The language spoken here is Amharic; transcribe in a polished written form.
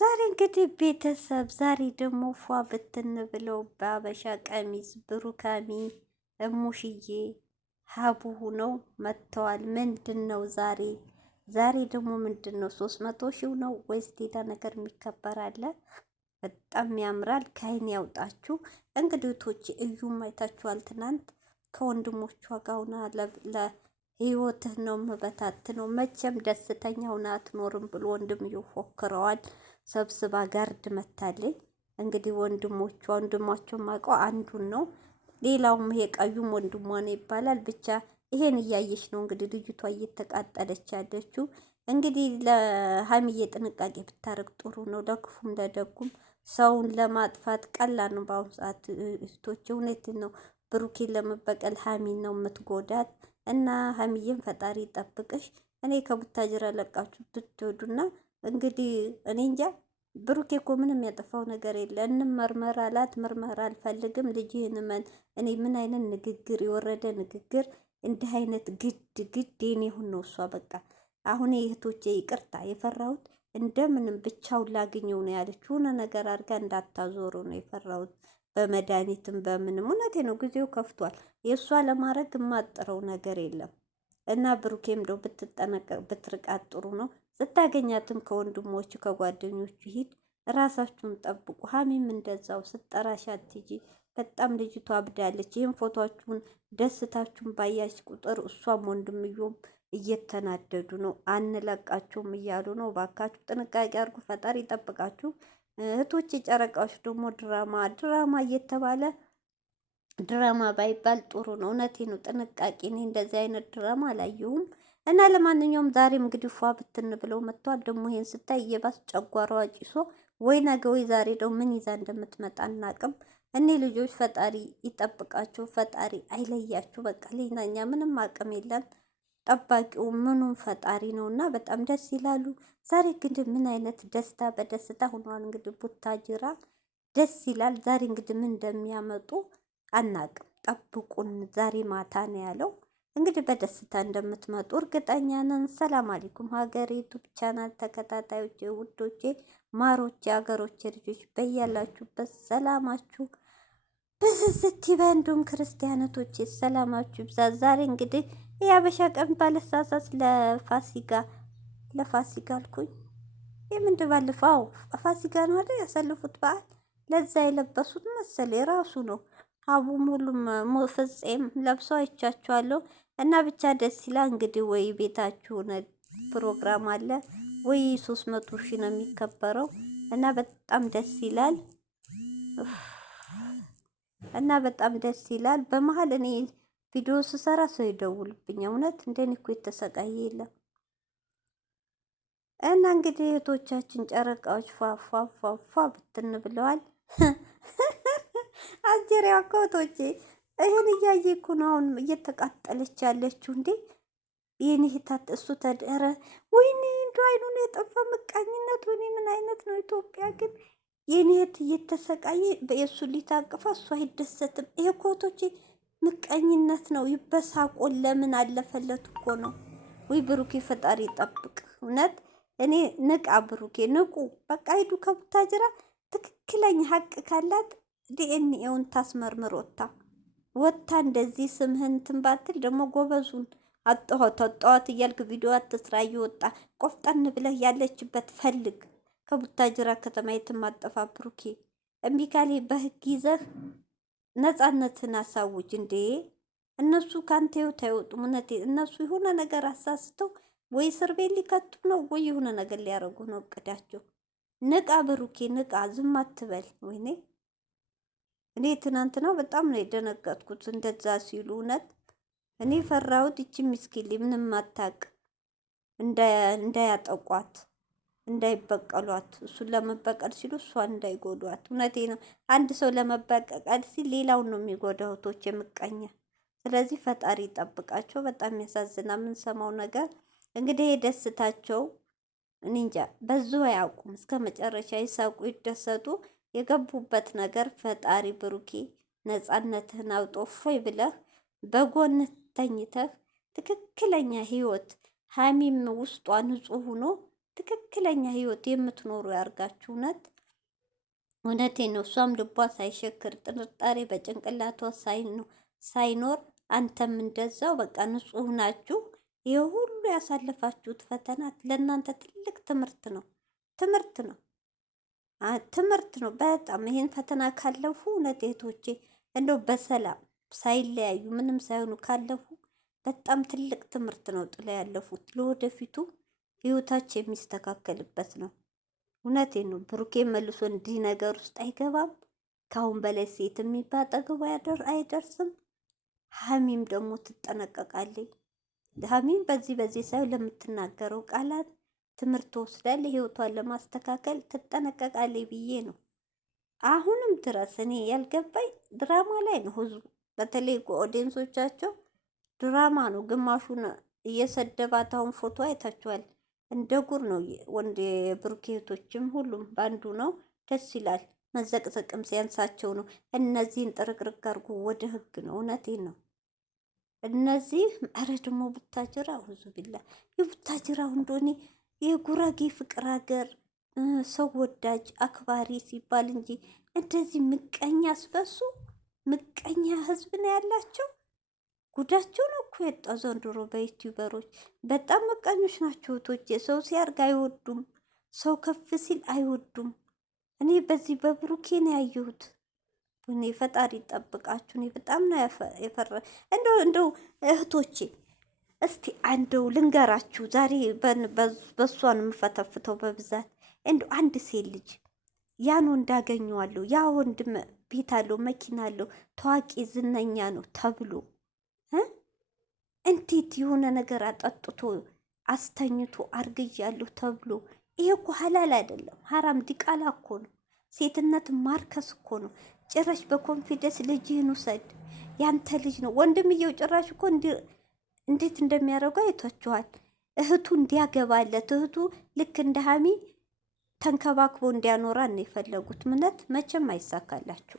ዛሬ እንግዲህ ቤተሰብ ዛሬ ደግሞ ፏ ብትን ብለው በአበሻ ቀሚስ ብሩካሚ እሙሽዬ ሀቡ ነው መጥተዋል። ምንድን ነው ዛሬ ዛሬ ደግሞ ምንድን ነው 300 ሺው ነው ወይስ ሌላ ነገር የሚከበር አለ? በጣም ያምራል። ከአይን ያውጣችሁ። እንግዲህ ቶች እዩም አይታችኋል። ትናንት ከወንድሞቿ ጋር ሆና ለህይወትህ ነው መበታት ነው መቼም ደስተኛ ሆና አትኖርም ብሎ ወንድም ይፎክረዋል። ሰብስባ ጋርድ መታለኝ። እንግዲህ ወንድሟቸው ማውቀው አንዱን ነው። ሌላውም ይሄ ቀዩም ወንድሟ ነው ይባላል። ብቻ ይሄን እያየች ነው እንግዲህ ልጅቷ እየተቃጠለች ያለችው። እንግዲህ ለሀሚዬ ጥንቃቄ ብታረግ ጥሩ ነው። ለክፉም ለደጉም ሰውን ለማጥፋት ቀላል ነው በአሁኑ ሰዓት እህቶች። እውነትን ነው። ብሩኬን ለመበቀል ሀሚን ነው የምትጎዳት። እና ሀሚዬን ፈጣሪ ይጠብቅሽ። እኔ ከቡታጅራ ለቃችሁ ብትወዱና እንግዲህ እኔ እንጃ ብሩኬ እኮ ምንም ያጠፋው ነገር የለ። እንመርመር አላት። ምርመራ አልፈልግም ልጅህን እመን። እኔ ምን አይነት ንግግር የወረደ ንግግር! እንዲህ አይነት ግድ የኔ ሁን ነው እሷ በቃ። አሁን የእህቶቼ ይቅርታ የፈራሁት እንደምንም ብቻውን ላግኘው ነው ያለች። ሆነ ነገር አድርጋ እንዳታዞሩ ነው የፈራሁት። በመድኃኒትም በምንም እውነቴ ነው። ጊዜው ከፍቷል። የእሷ ለማድረግ የማጥረው ነገር የለም። እና ብሩኬም ደው ብትጠነቀቅ ብትርቃት ጥሩ ነው። ስታገኛትም ከወንድሞቹ ከጓደኞቹ ሂድ። ራሳችሁን ጠብቁ። ሀሚም እንደዛው ስጠራሽ አትጂ። በጣም ልጅቷ አብዳለች። ይህን ፎቶችሁን ደስታችሁን ባያች ቁጥር እሷም ወንድምዮም እየተናደዱ ነው። አንለቃቸውም እያሉ ነው። ባካችሁ ጥንቃቄ አድርጉ። ፈጣሪ ይጠብቃችሁ። እህቶች ጨረቃዎች ደግሞ ድራማ እየተባለ ድራማ ባይባል ጥሩ ነው። እውነቴ ነው። ጥንቃቄ። እኔ እንደዚህ አይነት ድራማ አላየሁም። እና ለማንኛውም ዛሬም እንግዲህ ፏ ብትን ብለው መጥተዋል። ደግሞ ይሄን ስታይ እየባስ ጨጓራዋ ጭሶ ወይ ነገ ወይ ዛሬ ደው ምን ይዛ እንደምትመጣ አናቅም። እኔ ልጆች ፈጣሪ ይጠብቃችሁ፣ ፈጣሪ አይለያችሁ። በቃ ሌላኛ ምንም አቅም የለም። ጠባቂው ምኑም ፈጣሪ ነው። እና በጣም ደስ ይላሉ። ዛሬ ግን ምን አይነት ደስታ በደስታ ሆኗል። እንግዲህ ቡታጅራ ደስ ይላል። ዛሬ እንግዲህ ምን እንደሚያመጡ አናቅም። ጠብቁን። ዛሬ ማታ ነው ያለው። እንግዲህ በደስታ እንደምትመጡ እርግጠኛ ነን። ሰላም አለይኩም ሀገሬ ዩቱብ ቻናል ተከታታዮች ውዶቼ፣ ማሮቼ፣ ሀገሮቼ ልጆች በያላችሁበት ሰላማችሁ ብዝዝት ይበል። እንዲሁም ክርስቲያኖቶቼ ሰላማችሁ ይብዛ። ዛሬ እንግዲህ የአበሻ ቀን ባለሳሳት ለፋሲካ አልኩኝ። የምንድ ባለፈው ፋሲካ ነው አይደል ያሳለፉት በዓል። ለዛ የለበሱት መሰል የራሱ ነው። ሀቡም ሁሉም ፍፄም ለብሰው አይቻችኋለሁ። እና ብቻ ደስ ይላል። እንግዲህ ወይ ቤታችሁ ፕሮግራም አለ ወይ 300 ሺህ ነው የሚከበረው። እና በጣም ደስ ይላል። እና በጣም ደስ ይላል። በመሀል እኔ ቪዲዮ ስሰራ ሰው ይደውልብኝ። እውነት እንደኔ እኮ የተሰቃየ የለም። እና እንግዲህ እህቶቻችን ጨረቃዎች ፏፏፏፏ ብትን ብለዋል። አጀሪያ ኮቶቼ ይሄን እያየ እኮ ነው አሁን እየተቃጠለች ያለችው። እንዴ ይህን ሂታት እሱ ተደረ። ወይኔ እንዱ አይኑን የጠፋ ምቃኝነት። ወይኔ ምን አይነት ነው ኢትዮጵያ ግን! የኔ እህት እየተሰቃየ በየሱ ሊታቅፋ እሱ አይደሰትም። ይሄ ኮቶቼ ምቀኝነት ነው። ይበሳቆን ለምን አለፈለት እኮ ነው። ወይ ብሩኬ ፈጣሪ ይጠብቅ። እውነት እኔ ንቃ ብሩኬ ንቁ። በቃ ሂዱ ከቡታጅራ ትክክለኛ ሀቅ ካላት ዲኤንኤውን ታስመርምር። ወታ እንደዚህ ስምህን ትንባትል ደግሞ ጎበዙን አጠዋት እያልክ ቪዲዮ አትስራ። እየወጣ ቆፍጠን ብለህ ያለችበት ፈልግ። ከቡታጅራ ከተማ የትም አጠፋ ብሩኬ። እምቢ ካሌ በህግ ይዘህ ነፃነትን አሳውጅ። እንዴ እነሱ ካንተ ህይወት አይወጡም። እውነቴ እነሱ የሆነ ነገር አሳስተው ወይ እስር ቤት ሊከቱ ነው ወይ የሆነ ነገር ሊያደርጉ ነው እቅዳቸው። ንቃ ብሩኬ ንቃ። ዝም አትበል። ወይኔ እኔ ትናንትና በጣም ነው የደነገጥኩት እንደዛ ሲሉ። እውነት እኔ ፈራሁት ይቺ ምስኪን ምንም አታውቅ እንዳያጠቋት እንዳይበቀሏት፣ እሱን ለመበቀል ሲሉ እሷን እንዳይጎዷት። እውነቴ ነው። አንድ ሰው ለመበቀል ሲል ሌላውን ነው የሚጎዳው። እህቶች የምቀኛ። ስለዚህ ፈጣሪ ይጠብቃቸው። በጣም ያሳዝና የምንሰማው ነገር። እንግዲህ የደስታቸው እኔ እንጃ በዙ አያውቁም። እስከ መጨረሻ ይሳቁ ይደሰቱ። የገቡበት ነገር ፈጣሪ ብሩኬ ነፃነትህን አውጦ ፎይ ብለህ በጎንህ ተኝተህ ትክክለኛ ህይወት ሀሚም ውስጧ ንጹህ ሆኖ ትክክለኛ ህይወት የምትኖሩ ያርጋችሁ። እውነቴን ነው። እሷም ልቧ ሳይሸክር ጥርጣሬ በጭንቅላቷ ሳይኖር አንተም እንደዛው በቃ ንጹህ ናችሁ። ይህ ሁሉ ያሳለፋችሁት ፈተና ለእናንተ ትልቅ ትምህርት ነው። ትምህርት ነው። ትምህርት ነው በጣም። ይሄን ፈተና ካለፉ እውነት እህቶቼ እንደው በሰላም ሳይለያዩ ምንም ሳይሆኑ ካለፉ በጣም ትልቅ ትምህርት ነው ጥላ ያለፉት። ለወደፊቱ ህይወታቸው የሚስተካከልበት ነው። እውነቴን ነው። ብሩኬ መልሶ እንዲህ ነገር ውስጥ አይገባም። ከአሁን በላይ ሴት የሚባል አጠገቡ አይደርስም። ሀሚም ደግሞ ትጠነቀቃለች። ሀሚም በዚህ ሳይሆን ለምትናገረው ቃላት ትምህርት ወስዳለች። ህይወቷን ለማስተካከል ትጠነቀቃለች ብዬ ነው። አሁንም ድረስ እኔ ያልገባኝ ድራማ ላይ ነው ህዝቡ፣ በተለይ ኦዲየንሶቻቸው ድራማ ነው። ግማሹን እየሰደባት አሁን ፎቶ አይታችኋል። እንደ ጉር ነው ወንድ የብሩኬቶችም ሁሉም ባንዱ ነው። ደስ ይላል። መዘቅዘቅም ሲያንሳቸው ነው። እነዚህን ጥርቅርቅ አድርጎ ወደ ህግ ነው። እውነቴን ነው። እነዚህ ኧረ ደግሞ ቡታጅራ ብዙ ቢላ የቡታጅራ እንደሆነ የጉራጌ ፍቅር ሀገር ሰው ወዳጅ አክባሪ ሲባል እንጂ እንደዚህ ምቀኛ አስበሱ። ምቀኛ ህዝብ ነው ያላቸው። ጉዳቸው ነው እኮ የወጣው ዘንድሮ በዩቲዩበሮች። በጣም ምቀኞች ናቸው እህቶቼ። ሰው ሲያርግ አይወዱም፣ ሰው ከፍ ሲል አይወዱም። እኔ በዚህ በብሩኬ ነው ያየሁት። እኔ ፈጣሪ ይጠብቃችሁ። እኔ በጣም ነው የፈራ እንደው እህቶቼ እስቲ አንደው ልንገራችሁ። ዛሬ በእሷን የምፈተፍተው በብዛት አንድ ሴት ልጅ ያን ወንድ አገኘዋለሁ፣ ያ ወንድም ቤት አለው፣ መኪና አለው፣ ታዋቂ ዝነኛ ነው ተብሎ እንዴት የሆነ ነገር አጠጥቶ አስተኝቶ አርግያለሁ ተብሎ ይሄ እኮ ሀላል አይደለም፣ ሀራም ዲቃላ እኮ ነው። ሴትነት ማርከስ እኮ ነው። ጭራሽ በኮንፊደንስ ልጅህን ውሰድ፣ ያንተ ልጅ ነው። ወንድምየው ጭራሽ እኮ እንዴት እንደሚያደርገው አይቷችኋል። እህቱ እንዲያገባለት እህቱ ልክ እንደ ሀሚ ተንከባክቦ እንዲያኖራ ነው የፈለጉት። ምነት መቼም አይሳካላችሁ።